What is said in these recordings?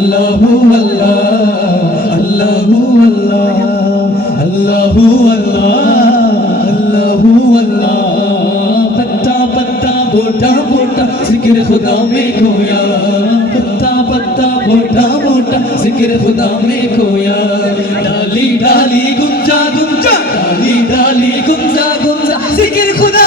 আল্লাহু আল্লাহ আল্লাহু আল্লাহ আল্লাহু আল্লাহ আল্লাহু আল্লাহ पत्ता पत्ता बोटा बोटा जिक्र खुदा में खोया पत्ता पत्ता बोटा बोटा जिक्र खुदा में खोया डाली डाली गुंजा गुंजा डाली डाली गुंजा गुंजा जिक्र खुदा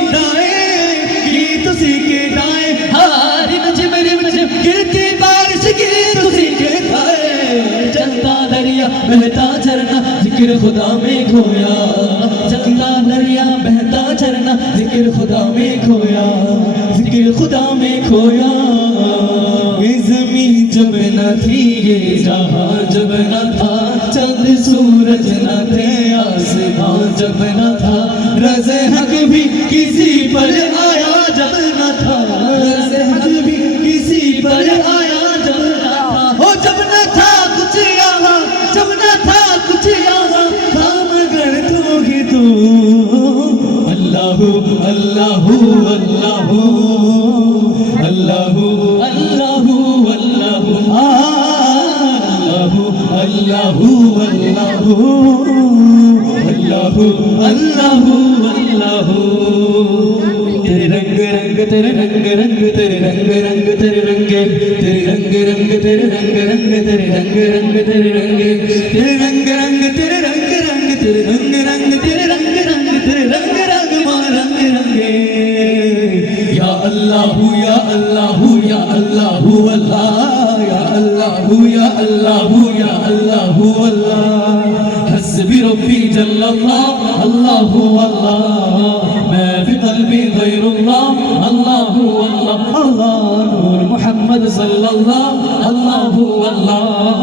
ज़िक्र खुदा में खोया। चलता दरिया, बहता झरना, ज़िक्र खुदा में खोया। ज़िक्र खुदा में खोया। जब न थी, ये जहाँ जब न था। चंद सूरज न थे आसमां जब न था। रज़ हक भी किसी पर आया അല്ലാഹു അല്ലാഹു അല്ലാഹു അല്ലാഹു അല്ലാഹു തിരംഗ രംഗ തിരരംഗ രംഗ തിരരംഗ രംഗ തിരരംഗ തിരരംഗ രംഗ തിരരംഗ രംഗ തിരരംഗ രംഗ തിരരംഗ തിരരംഗ രംഗ തിരരംഗ രംഗ തിരരംഗ രംഗ തിരരംഗ രംഗ തിരരംഗ രംഗ മാ രംഗ രംഗ യാ അല്ലാഹു আল্লাহ আল্লাহ, হাসবি রব্বি জাল্লাল্লাহ, আল্লাহ আল্লাহ মা ফি কলবি গায়রুল্লাহ, আল্লাহ আল্লাহ আল্লাহ নূর মুহাম্মদ সাল্লাল্লাহ, আল্লাহ আল্লাহ,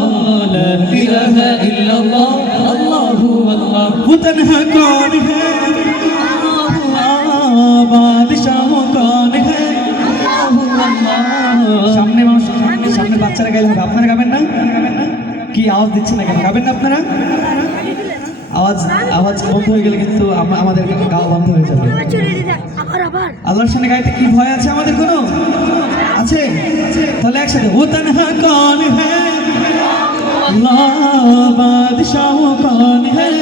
লা ইলাহা ইল্লাল্লাহ, আল্লাহ আল্লাহ। وتنها کون ہے বাদশাহ কন হে সামনে মানুষ, সামনে বাচ্চারা গাইলে হবে। আপনারা গাবেন না গাবেন না? কি আওয়াজ দিচ্ছে না কেন? গাবেন না আপনারা? আওয়াজ আওয়াজ বন্ধ হয়ে গেলে কিন্তু আমাদের গাও বন্ধ হয়ে যাবে। আল্লাহর সামনে গাইতে কি ভয় আছে আমাদের কোনো? আছে? তাহলে একসাথে ও তনহা কন হ্যাঁ বাদশাহ কন হ্যাঁ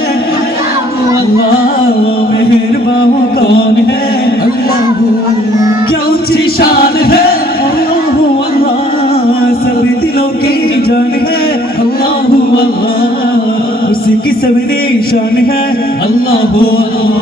মেহরবাহ কন হ্যাঁ কেউ शीशा دلوں کی جان ہے۔ اللہ اللہ اس کی سب نے شان ہے۔ اللہ اللہ۔